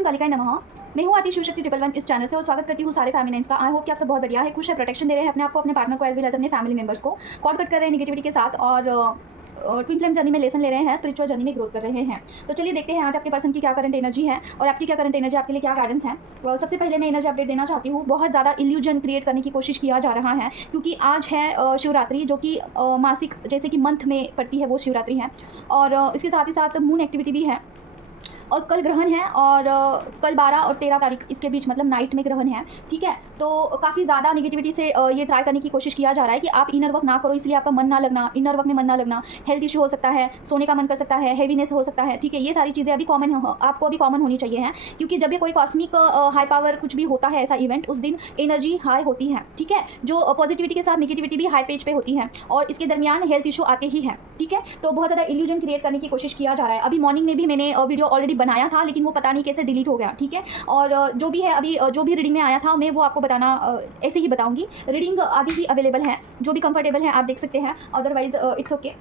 ओम कालिकाय नमः। मैं हूँ आरती शिवशक्ति 111 इस चैनल से और स्वागत करती हूँ सारे फैमिलीज का। आई होप कि आप सब बहुत बढ़िया है, खुश है, प्रोटेक्शन दे रहे हैं अपने आप को, अपने पार्टनर को, एज वेल एज अपने फैमिली मेंबर्स को। कॉर्ड कट कर रहे हैं निगेटिविटी के साथ और ट्विन फ्लेम जर्नी में लेसन ले रहे हैं, स्पिरिचुअल जर्नी में ग्रोथ कर रहे हैं। तो चलिए देखते हैं आज आपके पर्सन की क्या करंट एनर्जी है और आपकी क्या करंट एनर्जी, आपके लिए क्या गाइडेंस है। सबसे पहले मैं एनर्जी अपडेट देना चाहती हूँ। बहुत ज़्यादा इल्यूजन क्रिएट करने की कोशिश किया जा रहा है क्योंकि आज है शिवरात्रि, जो कि मासिक जैसे कि मंथ में पड़ती है वो शिवरात्रि है। और इसके साथ ही साथ मून एक्टिविटी भी है और कल ग्रहण है और कल 12 और 13 तारीख इसके बीच मतलब नाइट में ग्रहण है। ठीक है, तो काफ़ी ज़्यादा निगेटिविटी से ये ट्राई करने की कोशिश किया जा रहा है कि आप इनर वर्क ना करो, इसलिए आपका मन ना लगना, इनर वर्क में मन ना लगना, हेल्थ इशू हो सकता है, सोने का मन कर सकता है, हैवीनेस हो सकता है। ठीक है, ये सारी चीज़ें अभी कॉमन आपको अभी कॉमन होनी चाहिए हैं क्योंकि जब भी कोई कॉस्मिक हाई पावर कुछ भी होता है ऐसा इवेंट, उस दिन एनर्जी हाई होती है। ठीक है, जो पॉजिटिविटी के साथ निगेटिविटी भी हाई पेज पे होती है और इसके दरमियान हेल्थ इशू आते ही हैं। ठीक है, तो बहुत ज़्यादा इल्यूजन क्रिएट करने की कोशिश किया जा रहा है। अभी मॉर्निंग में भी मैंने वीडियो ऑलरेडी बनाया था लेकिन वो पता नहीं कैसे डिलीट हो गया। ठीक है, और जो भी है अभी जो भी रीडिंग में आया था मैं वो आपको बताना ऐसे ही बताऊंगी। रीडिंग आदि ही अवेलेबल है, जो भी कंफर्टेबल है आप देख सकते हैं, अदरवाइज इट्स ओके।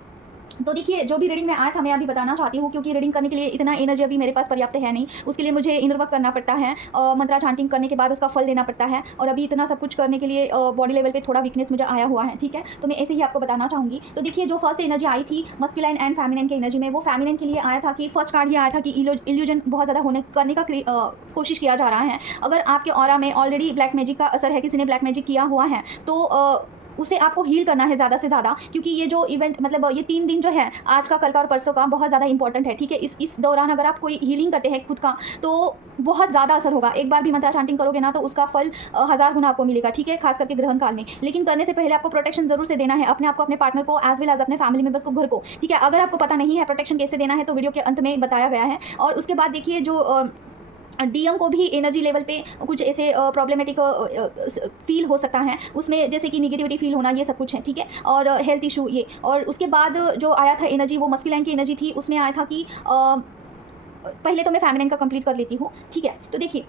तो देखिए जो भी रीडिंग में आया था मैं अभी बताना चाहती हूँ क्योंकि रीडिंग करने के लिए इतना एनर्जी अभी मेरे पास पर्याप्त है नहीं, उसके लिए मुझे इनर वर्क करना पड़ता है, मंत्रा चांटिंग करने के बाद उसका फल देना पड़ता है और अभी इतना सब कुछ करने के लिए बॉडी लेवल पे थोड़ा वीकनेस मुझे आया हुआ है। ठीक है, तो मैं ऐसे ही आपको बताना चाहूँगी। तो देखिए जो फर्स्ट एनर्जी आई थी मस्कुलाइन एंड फेमिनिन की एनर्जी में, वो फेमिनिन के लिए आया था कि फर्स्ट कार्ड ये आया था कि इल्यूजन बहुत ज़्यादा होने करने का कोशिश किया जा रहा है। अगर आपके ऑरा में ऑलरेडी ब्लैक मैजिक का असर है, किसी ने ब्लैक मैजिक किया हुआ है तो उसे आपको हील करना है ज़्यादा से ज़्यादा, क्योंकि ये जो इवेंट मतलब ये 3 दिन जो है आज का, कल का और परसों का बहुत ज़्यादा इंपॉर्टेंट है। ठीक है, इस दौरान अगर आप कोई हीलिंग करते हैं खुद का तो बहुत ज़्यादा असर होगा। एक बार भी मंत्रा चांटिंग करोगे ना तो उसका फल 1000 गुना आपको मिलेगा। ठीक है, खास करके ग्रहण काल में। लेकिन करने से पहले आपको प्रोटेक्शन जरूर से देना है अपने आप को, अपने पार्टनर को, एज वेल एज अपने फैमिली मेंबर्स को, घर को। ठीक है, अगर आपको पता नहीं है प्रोटेक्शन कैसे देना है तो वीडियो के अंत में बताया गया है। और उसके बाद देखिए जो डीएम को भी एनर्जी लेवल पे कुछ ऐसे प्रॉब्लमेटिक फील हो सकता है, उसमें जैसे कि निगेटिविटी फील होना, ये सब कुछ है। ठीक है, और हेल्थ इशू ये। और उसके बाद जो आया था एनर्जी वो मस्कुलाइन की एनर्जी थी, उसमें आया था कि पहले तो मैं फेमिनिन का कंप्लीट कर लेती हूँ। ठीक है, तो देखिए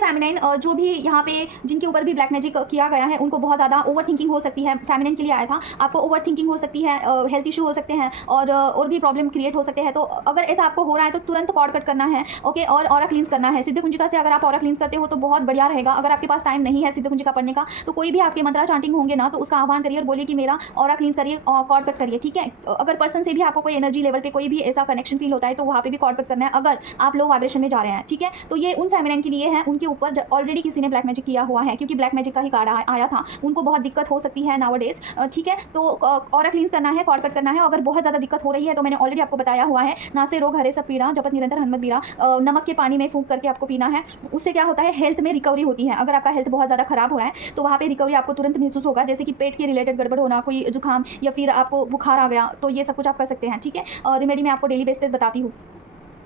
फेमिनिन जो भी यहाँ पे जिनके ऊपर भी ब्लैक मैजिक किया गया है उनको बहुत ज़्यादा ओवर थिंकिंग हो सकती है। फेमिनिन के लिए आया था, आपको ओवर थिंकिंग हो सकती है, हेल्थ इशू हो सकते हैं और भी प्रॉब्लम क्रिएट हो सकते हैं। तो अगर ऐसा आपको हो रहा है तो तुरंत कॉर्ड कट करना है। ओके, और ऑरा क्लींस करना है सिद्ध कुंजिका से। अगर आप ऑरा क्लींस करते हो तो बहुत बढ़िया रहेगा। अगर आपके पास टाइम नहीं है सिद्ध कुंजिका पढ़ने का तो कोई भी आपके मंत्रा चांटिंग होंगे ना तो उसका आह्वान करिए और बोलिए कि मेरा ऑरा क्लींस करिए, कॉर्ड कट करिए। ठीक है, अगर पर्सन से भी आपको कोई एनर्जी लेवल पे कोई भी ऐसा कनेक्शन फील होता है तो वहाँ पे भी कॉर्ड कट करना है अगर आप लो वाइब्रेशन में जा रहे हैं। ठीक है, तो ये उन फेमिनिन के लिए है उनके ऊपर ऑलरेडी किसी ने ब्लैक मैजिक किया हुआ है, क्योंकि ब्लैक मैजिक का ही कार्ड आया था, उनको बहुत दिक्कत हो सकती है नाउअडेज। ठीक है, तो ऑरा क्लींस करना है, कॉर्ड कट करना है। अगर बहुत ज़्यादा दिक्कत हो रही है तो मैंने ऑलरेडी आपको बताया हुआ है, ना से रोग हरे सब पीड़ा, जपत निरंतर हनुमत बीरा, नमक के पानी में फूंक करके आपको पीना है। उससे क्या होता है, हेल्थ में रिकवरी होती है। अगर आपका हेल्थ बहुत ज़्यादा खराब हो रहा है तो वहाँ पे रिकवरी आपको तुरंत महसूस होगा, जैसे कि पेट के रिलेटेड गड़बड़ होना, कोई जुकाम या फिर आपको बुखार आ गया, तो ये सब कुछ आप कर सकते हैं। ठीक है, और रेमेडी मैं आपको डेली बेस पे बताती हूँ।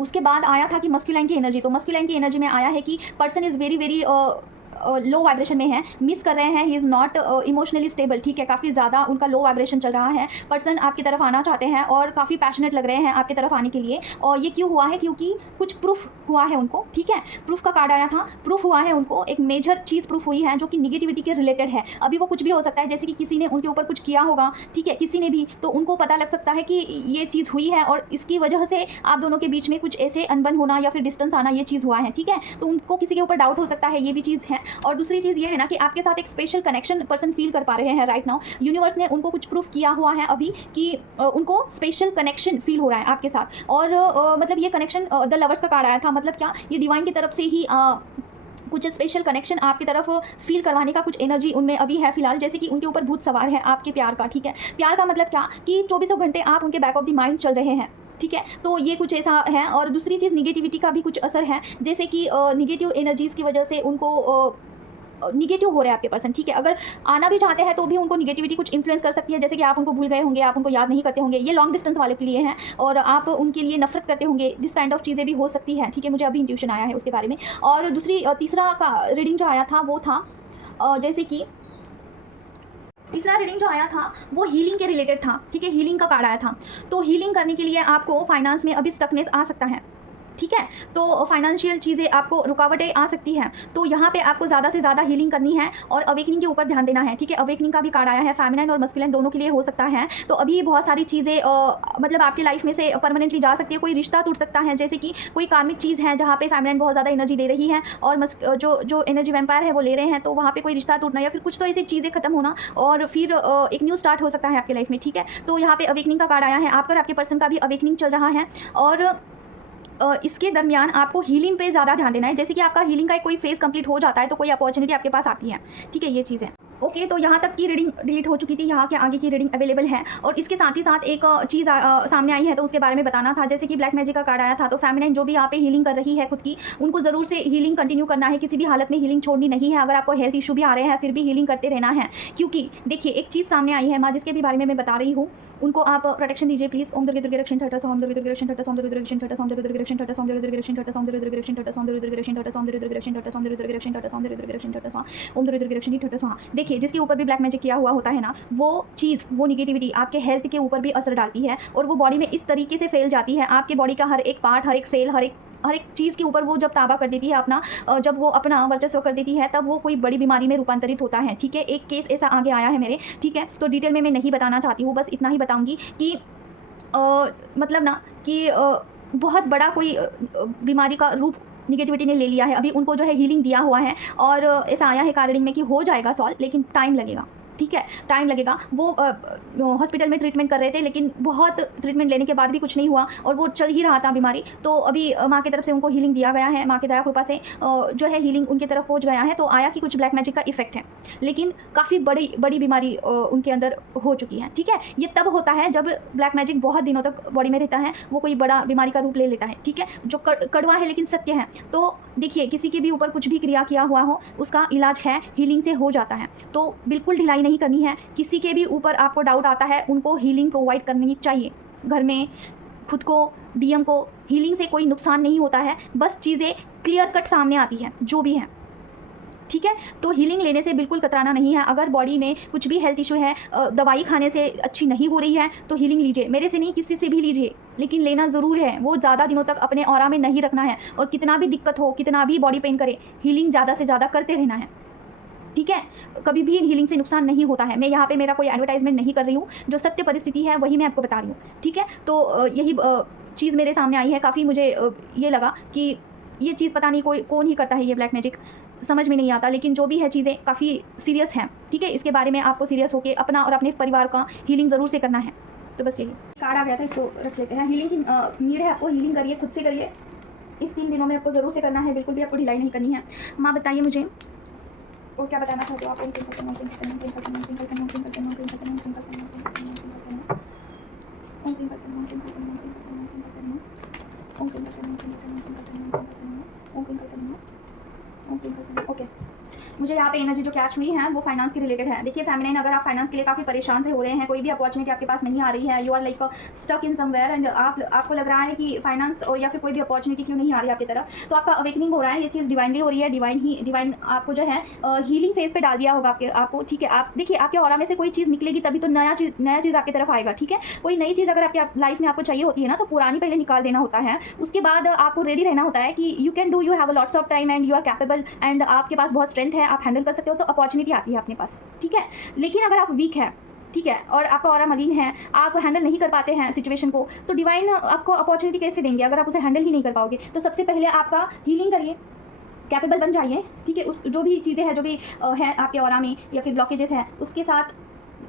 उसके बाद आया था कि मस्कुलाइन की एनर्जी, तो मस्कुलाइन की एनर्जी में आया है कि person is very very low vibration में है, मिस कर रहे हैं, he is not emotionally stable. ठीक है, काफ़ी ज़्यादा उनका लो वाइब्रेशन चल रहा है। पर्सन आपकी तरफ आना चाहते हैं और काफ़ी पैशनेट लग रहे हैं आपकी तरफ आने के लिए। और ये क्यों हुआ है, क्योंकि कुछ प्रूफ हुआ है उनको। ठीक है, प्रूफ का कार्ड आया था, प्रूफ हुआ है उनको, एक मेजर चीज़ प्रूफ हुई है जो कि निगेटिविटी के रिलेटेड है। अभी वो कुछ भी हो सकता है, जैसे कि किसी ने उनके ऊपर कुछ किया होगा। ठीक है, किसी ने भी, तो उनको पता लग सकता है कि ये चीज़ हुई है और इसकी वजह से आप दोनों के बीच में कुछ ऐसे अनबन होना या फिर डिस्टेंस आना, ये चीज़ हुआ है। ठीक है, तो उनको किसी के ऊपर डाउट हो सकता है, ये भी चीज़ है। और दूसरी चीज़ ये है ना कि आपके साथ एक स्पेशल कनेक्शन पर्सन फील कर पा रहे हैं राइट नाउ। यूनिवर्स ने उनको कुछ प्रूफ किया हुआ है अभी कि उनको स्पेशल कनेक्शन फील हो रहा है आपके साथ। और मतलब ये कनेक्शन द लवर्स का कार्ड आया था, मतलब क्या, ये डिवाइन की तरफ से ही कुछ स्पेशल कनेक्शन आपकी तरफ फील करवाने का कुछ एनर्जी उनमें अभी है फिलहाल, जैसे कि उनके ऊपर भूत सवार है आपके प्यार का। ठीक है, प्यार का मतलब क्या कि 24 घंटे आप उनके बैक ऑफ द माइंड चल रहे हैं। ठीक है, तो ये कुछ ऐसा है। और दूसरी चीज़ निगेटिविटी का भी कुछ असर है, जैसे कि निगेटिव एनर्जीज़ की वजह से उनको निगेटिव हो रहे हैं आपके पर्सन। ठीक है, अगर आना भी चाहते हैं तो भी उनको निगेटिविटी कुछ इन्फ्लुएंस कर सकती है, जैसे कि आप उनको भूल गए होंगे, आप उनको याद नहीं करते होंगे, ये लॉन्ग डिस्टेंस वाले के लिए हैं, और आप उनके लिए नफरत करते होंगे, दिस काइंड ऑफ चीज़ें भी हो सकती है। ठीक है, मुझे अभी इंट्यूशन आया है उसके बारे में। और तीसरा का रीडिंग जो आया था वो था जैसे कि तीसरा रीडिंग जो आया था वो हीलिंग के रिलेटेड था। ठीक है, हीलिंग का कार्ड आया था, तो हीलिंग करने के लिए आपको फाइनेंस में अभी स्टकनेस आ सकता है। ठीक है। तो फाइनेंशियल चीज़ें आपको रुकावटें आ सकती हैं, तो यहाँ पे आपको ज़्यादा से ज़्यादा हीलिंग करनी है और अवेकनिंग के ऊपर ध्यान देना है, ठीक है। अवेकनिंग का भी कार्ड आया है, फेमिनाइन और मस्कुलिन दोनों के लिए हो सकता है। तो अभी बहुत सारी चीज़ें मतलब आपकी लाइफ में से परमानेंटली जा सकती है, कोई रिश्ता टूट सकता है, जैसे कि कोई कार्मिक चीज़ है जहाँ पे फेमिनाइन बहुत ज़्यादा एनर्जी दे रही है और जो एनर्जी वैम्पायर है वो ले रहे हैं, तो वहाँ पे कोई रिश्ता टूटना या फिर कुछ तो ऐसी चीज़ें खत्म होना और फिर एक न्यू स्टार्ट हो सकता है आपकी लाइफ में, ठीक है। तो यहाँ पे अवेकनिंग का कार्ड आया है, आपका और आपके पर्सन का भी अवेकनिंग चल रहा है और इसके दरमियान आपको हीलिंग पे ज़्यादा ध्यान देना है। जैसे कि आपका हीलिंग का कोई फेज़ कंप्लीट हो जाता है तो कोई अपॉर्चुनिटी आपके पास आती है, ठीक है, ये चीज़ें। ओके, तो यहाँ तक की रीडिंग डिलीट हो चुकी थी, यहाँ के आगे की रीडिंग अवेलेबल है और इसके साथ ही साथ एक चीज़ सामने आई है तो उसके बारे में बताना था। जैसे कि ब्लैक मैजिक का कार्ड आया था, तो फेमिनाइन जो भी यहाँ पे हीलिंग कर रही है खुद की, उनको ज़रूर से हीलिंग कंटिन्यू करना है, किसी भी हालत में हीलिंग छोड़नी नहीं है। अगर आपको हेल्थ इशू भी आ रहे हैं फिर भी हीलिंग करते रहना है, क्योंकि देखिए एक चीज़ सामने आई है माँ, जिसके भी बारे में मैं बता रही हूँ, उनको आप प्रोटेक्शन दीजिए प्लीज़। ओम दुर्गे दुर्गे रक्षण ठटस, ओम दुर्गे दुर्गे रक्षण ठटस, ओम दुर्गे दुर्गे रक्षण ठटस, ओम दुर्गे दुर्गे रक्षण ठटस, ओम दुर्गे दुर्गे रक्षण ठटस, ओम दुर्गे दुर्गे रक्षण ठटस, ओम दुर्गे दुर्गे रक्षण ठटस, ओम दुर्गे दुर्गे रक्षण ठटस, ओम दुर्गे दुर्गे रक्षण ठटस, ओम दुर्गे दुर्गे रक्षण ठटस, ओम दुर्गे दुर्गे रक्षण ठटस। हाँ, देखिए जिसके ऊपर भी ब्लैक मैजिक किया हुआ होता है ना, वो चीज़, वो निगेटिविटी आपके हेल्थ के ऊपर भी असर डालती है और वो बॉडी में इस तरीके से फैल जाती है, आपके बॉडी का हर एक पार्ट, हर एक सेल, हर एक चीज़ के ऊपर वो जब ताबा कर देती है अपना, जब वो अपना वर्चस्व कर देती है, तब वो कोई बड़ी बीमारी में रूपांतरित होता है, ठीक है। एक केस ऐसा आगे आया है मेरे, ठीक है, तो डिटेल में मैं नहीं बताना चाहती हूँ, बस इतना ही बताऊँगी कि मतलब ना कि बहुत बड़ा कोई बीमारी का रूप निगेटिविटी ने ले लिया है। अभी उनको जो है हीलिंग दिया हुआ है और ऐसा आया है कार्डिंग में कि हो जाएगा सॉल्व, लेकिन टाइम लगेगा, ठीक है, टाइम लगेगा। वो हॉस्पिटल में ट्रीटमेंट कर रहे थे, लेकिन बहुत ट्रीटमेंट लेने के बाद भी कुछ नहीं हुआ और वो चल ही रहा था बीमारी। तो अभी माँ की तरफ से उनको हीलिंग दिया गया है, माँ की दया कृपा से जो है हीलिंग उनकी तरफ पहुँच गया है। तो आया कि कुछ ब्लैक मैजिक का इफेक्ट है, लेकिन काफ़ी बड़ी बीमारी उनके अंदर हो चुकी है, ठीक है। ये तब होता है जब ब्लैक मैजिक बहुत दिनों तक बॉडी में रहता है, वो कोई बड़ा बीमारी का रूप ले लेता है, ठीक है, जो कड़वा है लेकिन सत्य है। तो देखिए किसी के भी ऊपर कुछ भी क्रिया किया हुआ हो, उसका इलाज है, हीलिंग से हो जाता है, तो बिल्कुल ढिलाई नहीं करनी है। किसी के भी ऊपर आपको डाउट आता है, उनको हीलिंग प्रोवाइड करनी चाहिए। घर में खुद को, डीएम को, हीलिंग से कोई नुकसान नहीं होता है, बस चीज़ें क्लियर कट सामने आती हैं जो भी है, ठीक है। तो हीलिंग लेने से बिल्कुल कतराना नहीं है। अगर बॉडी में कुछ भी हेल्थ इशू है, दवाई खाने से अच्छी नहीं हो रही है, तो हीलिंग लीजिए, मेरे से नहीं किसी से भी लीजिए, लेकिन लेना ज़रूर है। वो ज़्यादा दिनों तक अपने ऑरा में नहीं रखना है और कितना भी दिक्कत हो, कितना भी बॉडी पेन करे, हीलिंग ज़्यादा से ज़्यादा करते रहना है, ठीक है। कभी भी हीलिंग से नुकसान नहीं होता है। मैं यहाँ पे मेरा कोई एडवर्टाइजमेंट नहीं कर रही हूँ, जो सत्य परिस्थिति है वही मैं आपको बता रही हूँ, ठीक है। तो यही चीज़ मेरे सामने आई है, काफ़ी मुझे ये लगा कि ये चीज़ पता नहीं कोई कौन ही करता है ये ब्लैक मैजिक, समझ में नहीं आता, लेकिन जो भी है चीज़ें काफ़ी सीरियस हैं, ठीक है। इसके बारे में आपको सीरियस होकर अपना और अपने परिवार का हीलिंग ज़रूर से करना है। तो बस यही कार्ड आ गया था, इसको रख लेते हैं। हीलिंग की नीड है आपको, हीलिंग करिए, खुद से करिए, इस 3 दिनों में आपको ज़रूर से करना है, बिल्कुल भी आपको ढिलाई नहीं करनी है। माँ बताइए मुझे और क्या बताना चाहते हो आप? ओके, मुझे यहाँ पे एनर्जी जो कैच हुई है वो फाइनेंस की रिलेटेड है। देखिए फेमिनाइन, अगर आप फाइनेंस के लिए काफ़ी परेशान से हो रहे हैं, कोई भी अपॉर्चुनिटी आपके पास नहीं आ रही है, you are like stuck in somewhere and आपको लग रहा है कि फाइनेंस और या फिर कोई भी अपॉर्चुनिटी क्यों नहीं आ रही आपकी तरफ, तो आपका अवेकनिंग हो रहा है। ये चीज़ डिवाइनली हो रही है, डिवाइन आपको जो है हीलिंग फेज पे डाल दिया होगा आपको, ठीक है। आप देखिए आपके ऑरा में से कोई चीज़ निकलेगी तभी तो नया चीज़ आपकी तरफ आएगा, ठीक है। कोई नई चीज़ अगर आपकी लाइफ में आपको चाहिए होती है ना, तो पुरानी पहले निकाल देना होता है, उसके बाद आपको रेडी रहना होता है कि you can do, you have a lots of time and you are capable and आपके पास बहुत स्ट्रेंथ है, आप हैंडल कर सकते हो, तो अपॉर्चुनिटी आती है अपने पास, ठीक है। लेकिन अगर आप वीक हैं, ठीक है, और आपका ऑरा मलिन है, आप हैंडल नहीं कर पाते हैं सिचुएशन को, तो डिवाइन आपको अपॉर्चुनिटी कैसे देंगे अगर आप उसे हैंडल ही नहीं कर पाओगे। तो सबसे पहले आपका हीलिंग करिए, कैपेबल बन जाइए, ठीक है। उस जो भी चीज़ें हैं, जो भी है आपके ऑरा में या फिर ब्लॉकेजेस हैं, उसके साथ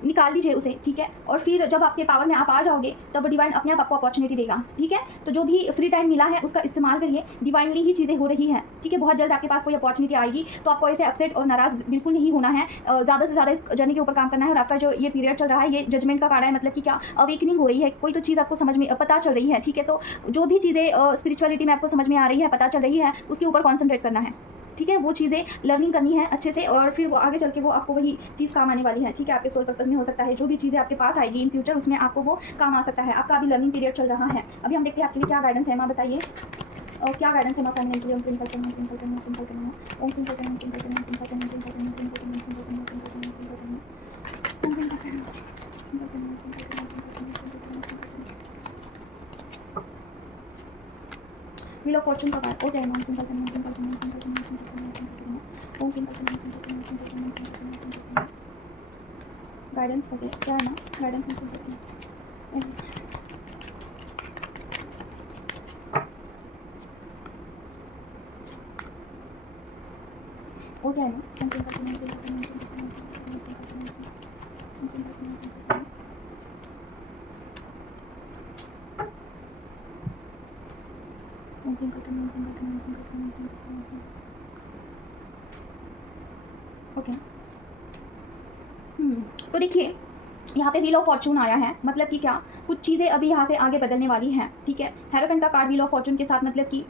निकाल दीजिए उसे, ठीक है। और फिर जब आपके पावर में आप आ जाओगे तब डिवाइन अपने आप आपको अपॉर्चुनिटी देगा, ठीक है। तो जो भी फ्री टाइम मिला है उसका इस्तेमाल करिए, डिवाइनली ही चीज़ें हो रही हैं, ठीक है। बहुत जल्द आपके पास कोई अपॉर्चुनिटी आएगी, तो आपको ऐसे अपसेट और नाराज़ बिल्कुल नहीं होना है, ज़्यादा से ज़्यादा इस जर्नी के ऊपर काम करना है। और आपका जो ये पीरियड चल रहा है, ये जजमेंट का कार्ड है, मतलब कि क्या अवेकनिंग हो रही है, कोई तो चीज़ आपको समझ में पता चल रही है, ठीक है। तो जो भी चीज़ें स्पिरिचुअलिटी में आपको समझ में आ रही है, पता चल रही है, उसके ऊपर कॉन्सेंट्रेट करना है, ठीक है। वो चीज़ें लर्निंग करनी है अच्छे से, और फिर वो आगे चल के वो आपको वही चीज़ काम आने वाली है, ठीक है। आपके सोल पर्पस में हो सकता है, जो भी चीज़ें आपके पास आएगी इन फ्यूचर, उसमें आपको वो काम आ सकता है। आपका अभी लर्निंग पीरियड चल रहा है। अभी हम देखते हैं आपके लिए क्या गाइडेंस है। माँ बताइए और क्या गाइडेंस है माँ फैमिली के लिए। व्हील ऑफ फॉर्चून का कार्ड। Okay guidance. ओके क्या है ना गाइडेंस में सकते हैं। ओके है ना ओके। तो देखिए यहाँ पे व्हील ऑफ फॉर्चून आया है, मतलब कि क्या कुछ चीज़ें अभी यहाँ से आगे बदलने वाली हैं, ठीक है। हेरोफेंट का कार्ड व्हील ऑफ फॉर्चून के साथ मतलब कि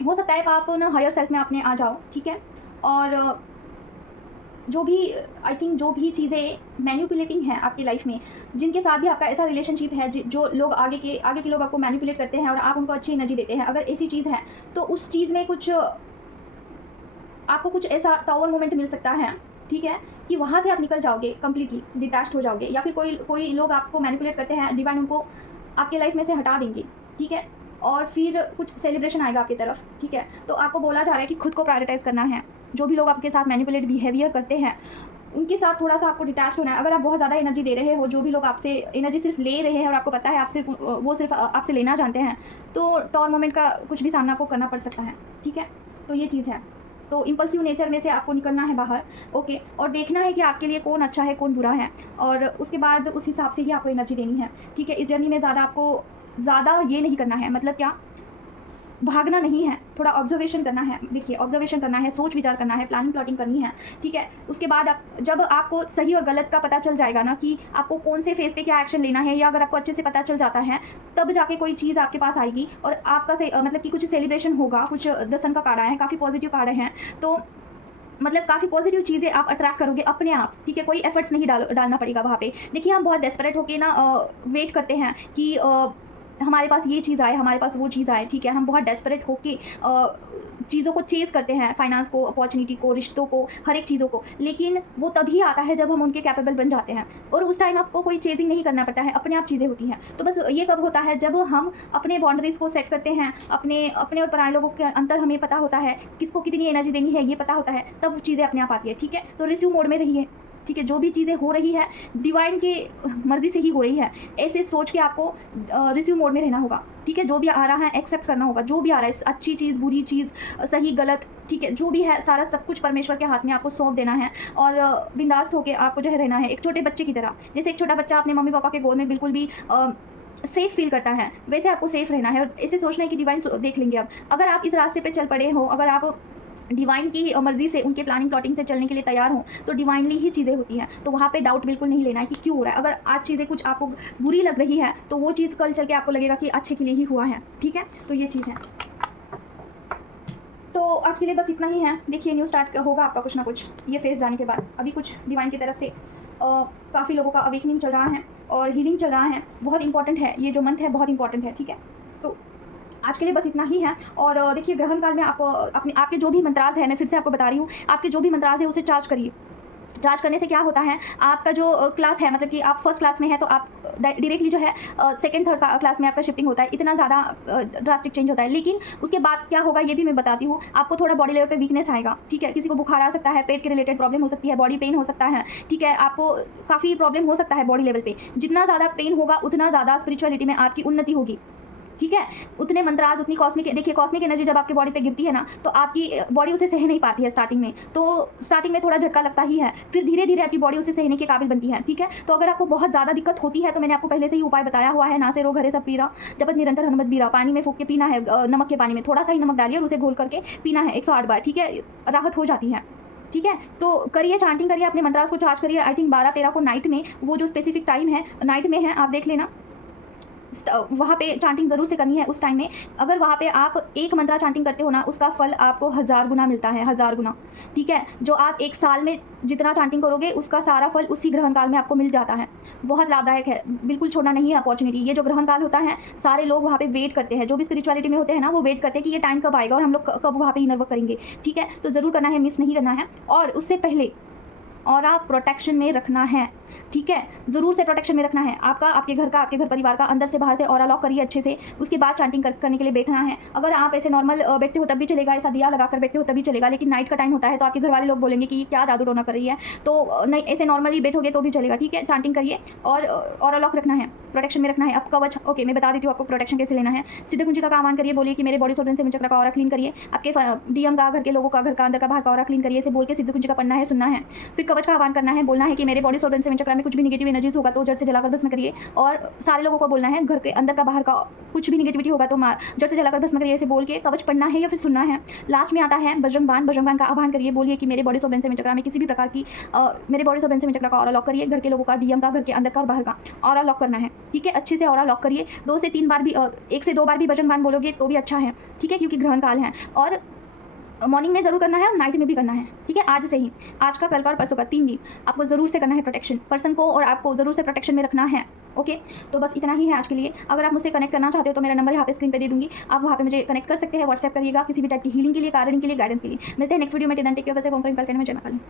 हो सकता है कि आप ना हायर सेल्फ में अपने आ जाओ, ठीक है। और जो भी आई थिंक जो भी चीज़ें मैनिपुलेटिंग हैं आपकी लाइफ में, जिनके साथ भी आपका ऐसा रिलेशनशिप है जो लोग आगे के लोग आपको मैनिपुलेट करते हैं और आप उनको अच्छी एनर्जी देते हैं, अगर ऐसी चीज़ है तो उस चीज़ में कुछ आपको कुछ ऐसा टावर मोमेंट मिल सकता है, ठीक है, कि वहाँ से आप निकल जाओगे, कम्प्लीटली डिटैच्ड हो जाओगे। या फिर कोई लोग आपको मैनिपुलेट करते हैं, डिवाइन उनको आपके लाइफ में से हटा देंगे, ठीक है। और फिर कुछ सेलिब्रेशन आएगा आपकी तरफ, ठीक है। तो आपको बोला जा रहा है कि खुद को प्रायोरिटाइज़ करना है। जो भी लोग आपके साथ मैनिपुलेट बिहेवियर करते हैं उनके साथ थोड़ा सा आपको डिटैच होना है। अगर आप बहुत ज़्यादा एनर्जी दे रहे हो, जो भी लोग आपसे एनर्जी सिर्फ ले रहे हैं और आपको पता है वो सिर्फ आपसे लेना जानते हैं, तो टॉर मोमेंट का कुछ भी सामना आपको करना पड़ सकता है, ठीक है। तो ये चीज़ है। तो इम्पल्सिव नेचर में से आपको निकलना है बाहर, ओके। और देखना है कि आपके लिए कौन अच्छा है कौन बुरा है, और उसके बाद उस हिसाब से ही आपको एनर्जी देनी है, ठीक है। इस जर्नी में ज़्यादा ये नहीं करना है, मतलब क्या भागना नहीं है, थोड़ा ऑब्जर्वेशन करना है। देखिए ऑब्जर्वेशन करना है, सोच विचार करना है, प्लानिंग प्लॉटिंग करनी है, ठीक है। उसके बाद जब आपको सही और गलत का पता चल जाएगा ना कि आपको कौन से फेज़ पे क्या एक्शन लेना है, या अगर आपको अच्छे से पता चल जाता है तब जाके कोई चीज़ आपके पास आएगी और आपका मतलब कि कुछ सेलिब्रेशन होगा। कुछ द सन का कार्ड आया है, काफ़ी पॉजिटिव कार्ड हैं, तो मतलब काफ़ी पॉजिटिव चीज़ें आप अट्रैक्ट करोगे अपने आप, ठीक है। कोई एफर्ट्स नहीं डालना पड़ेगा वहाँ पे। देखिए हम बहुत डेस्परेट होके ना वेट करते हैं कि हमारे पास ये चीज़ आए, हमारे पास वो चीज़ आए, ठीक है। हम बहुत डेस्परेट होके चीज़ों को चेज़ करते हैं, फाइनेंस को, अपॉर्चुनिटी को, रिश्तों को, हर एक चीज़ों को, लेकिन वो तभी आता है जब हम उनके कैपेबल बन जाते हैं। और उस टाइम आपको कोई चेजिंग नहीं करना पड़ता है, अपने आप चीज़ें होती हैं। तो बस ये कब होता है जब हम अपने बाउंड्रीज़ को सेट करते हैं, अपने और पराये लोगों के अंतर हमें पता होता है, किसको कितनी एनर्जी देनी है ये पता होता है, तब चीज़ें अपने आप आती है, ठीक है। तो रिसीव मोड में रहिए, ठीक है। जो भी चीज़ें हो रही है डिवाइन की मर्ज़ी से ही हो रही है, ऐसे सोच के आपको रिसीव मोड में रहना होगा, ठीक है। जो भी आ रहा है एक्सेप्ट करना होगा, जो भी आ रहा है, अच्छी चीज़, बुरी चीज़, सही गलत, ठीक है, जो भी है सारा सब कुछ परमेश्वर के हाथ में आपको सौंप देना है और बिंदास होकर आपको जो है रहना है एक छोटे बच्चे की तरह। जैसे एक छोटा बच्चा अपने मम्मी पापा के गोद में बिल्कुल भी सेफ़ फील करता है, वैसे आपको सेफ़ रहना है और ऐसे सोचना है कि डिवाइन देख लेंगे। अब अगर आप इस रास्ते पे चल पड़े हो, अगर आप डिवाइन की मर्ज़ी से, उनके प्लानिंग प्लॉटिंग से चलने के लिए तैयार हो, तो डिवाइनली ही चीज़ें होती हैं। तो वहाँ पे डाउट बिल्कुल नहीं लेना है कि क्यों हो रहा है। अगर आज चीज़ें कुछ आपको बुरी लग रही है तो वो चीज़ कल चल के आपको लगेगा कि अच्छे के लिए ही हुआ है, ठीक है। तो ये चीज़ है। तो आज के लिए बस इतना ही है। देखिए न्यू स्टार्ट होगा आपका कुछ ना कुछ ये फेस जाने के बाद। अभी कुछ डिवाइन की तरफ से काफ़ी लोगों का अवेकनिंग चल रहा है और हीलिंग चल रहा है। बहुत इंपॉर्टेंट है ये जो मंथ है, बहुत इंपॉर्टेंट है, ठीक है। तो आज के लिए बस इतना ही है। और देखिए ग्रहण काल में आपको आपके जो भी मंत्राज है, मैं फिर से आपको बता रही हूँ, आपके जो भी मंत्राज है उसे चार्ज करिए। चार्ज करने से क्या होता है, आपका जो क्लास है, मतलब कि आप फर्स्ट क्लास में है तो आप डायरेक्टली जो है सेकंड थर्ड क्लास में आपका शिफ्टिंग होता है, इतना ज़्यादा ड्रास्टिक चेंज होता है। लेकिन उसके बाद क्या होगा ये भी मैं बताती हूँ। आपको थोड़ा बॉडी लेवल पे वीकनेस आएगा, ठीक है। किसी को बुखार आ सकता है, पेट के रिलेटेड प्रॉब्लम हो सकती है, बॉडी पेन हो सकता है, ठीक है। आपको काफ़ी प्रॉब्लम हो सकता है बॉडी लेवल पे। जितना ज़्यादा पेन होगा उतना ज़्यादा स्पिरिचुअलिटी में आपकी उन्नति होगी, ठीक है। उतने मंत्राज, उतनी कॉस्मिक, देखिए कॉस्मिक एनर्जी जब आपकी बॉडी पे गिरती है ना तो आपकी बॉडी उसे सह नहीं पाती है स्टार्टिंग में। तो स्टार्टिंग में थोड़ा झटका लगता ही है, फिर धीरे धीरे आपकी बॉडी उसे सहने के काबिल बनती है, ठीक है। तो अगर आपको बहुत ज़्यादा दिक्कत होती है तो मैंने आपको पहले से ही उपाय बताया हुआ है, ना से रो घरे सब पीरा, जपत निरंतर हनुमत बीरा, पानी में फूंक के पीना है, नमक के पानी में थोड़ा सा ही नमक डालिए और उसे घोल करके पीना है 108 बार, ठीक है। राहत हो जाती है, ठीक है। तो करिए, चांटिंग करिए, अपने मंत्रास को चार्ज करिए। आई थिंक 12-13 को नाइट में, वो जो स्पेसिफिक टाइम है नाइट में है, आप देख लेना, वहाँ पे चांटिंग ज़रूर से करनी है उस टाइम में। अगर वहाँ पे आप एक मंत्रा चांटिंग करते हो ना, उसका फल आपको 1000 गुना मिलता है, 1000 गुना, ठीक है। जो आप एक साल में जितना चांटिंग करोगे उसका सारा फल उसी ग्रहण काल में आपको मिल जाता है। बहुत लाभदायक है, बिल्कुल छोड़ना नहीं है अपॉर्चुनिटी। ये जो ग्रहण काल होता है सारे लोग वहाँ पे वेट करते हैं, जो भी स्पिरिचुअलिटी में होते हैं ना वो वेट करते हैं कि ये टाइम कब आएगा और हम लोग कब वहाँ पे इनर वर्क करेंगे, ठीक है। तो ज़रूर करना है, मिस नहीं करना है। और उससे पहले ऑरा प्रोटेक्शन में रखना है, ठीक है, ज़रूर से प्रोटेक्शन में रखना है आपका, आपके घर परिवार का, अंदर से बाहर से ऑरा लॉक करिए अच्छे से। उसके बाद चांटिंग करने के लिए बैठना है। अगर आप ऐसे नॉर्मल बैठते हो तब भी चलेगा, ऐसा दिया लगा कर बैठते हो तब भी चलेगा, लेकिन नाइट का टाइम होता है तो आपके घर वाले लोग बोलेंगे कि क्या जादू टोना कर रही है, तो नहीं, ऐसे नॉर्मली बैठोगे तो भी चलेगा, ठीक है। चांटिंग करिए और ऑरा लॉक रखना है, प्रोटेक्शन में रखना है। अब कवच, ओके, मैं बता देती हूँ आपको प्रोटेक्शन कैसे लेना है। सिद्ध कुंजी का आह्वान करिए, बोलिए कि मेरे बॉडी सोल से चक्र का ऑरा क्लीन करिए। आपके डीएम का, घर के लोगों का, घर का अंदर का बाहर का ऑरा क्लीन करिए, इसे बोल के सिद्ध कुंजी का पढ़ना है, सुनना है। फिर कवच का आह्वान करना है, बोलना है कि मेरे बॉडी सोल से चक्र में कुछ भी नेगेटिव एनर्जीज होगा तो जड़ से जलाकर भस्म करिए। और सारे लोगों को बोलना है, घर के अंदर का बाहर का कुछ भी नेगेटिविटी होगा तो जड़ से जलाकर भस्म करिए, इसे बोल के कवच पढ़ना है या फिर सुनना है। लास्ट में आता है बजरंग बाण का आह्वान करिए, बोलिए कि मेरे बॉडी सोल से चक्र में किसी भी प्रकार की मेरे बॉडी सोल से चक्र का ऑरा लॉक करिए। घर के लोगों का, डीएम का, घर के अंदर का और बाहर का ऑरा लॉक करना है, ठीक है। अच्छे से ऑरा लॉक करिए। 2 से 3 बार भी, 1 से 2 बार भी बजरंग बाण बोलोगे तो भी अच्छा है, ठीक है, क्योंकि ग्रहण काल है। और मॉर्निंग में ज़रूर करना है और नाइट में भी करना है, ठीक है। आज से ही, आज का, कल का और परसों का 3 दिन आपको ज़रूर से करना है प्रोटेक्शन, पर्सन को और आपको ज़रूर से प्रोटेक्शन में रखना है, ओके। तो बस इतना ही है आज के लिए। अगर आप मुझसे कनेक्ट करना चाहते हो तो मेरा नंबर यहाँ पे स्क्रीन पे दे दूँगी, आप वहाँ पे मुझे कनेक्ट कर सकते हैं, व्हाट्सएप करिएगा किसी भी टाइप की हीलिंग के लिए, कार्डिंग के लिए, गाइडेंस के लिए। मिलते हैं नेक्स्ट वीडियो में। टेक केयर, वैसे कल करने में जय माता दी।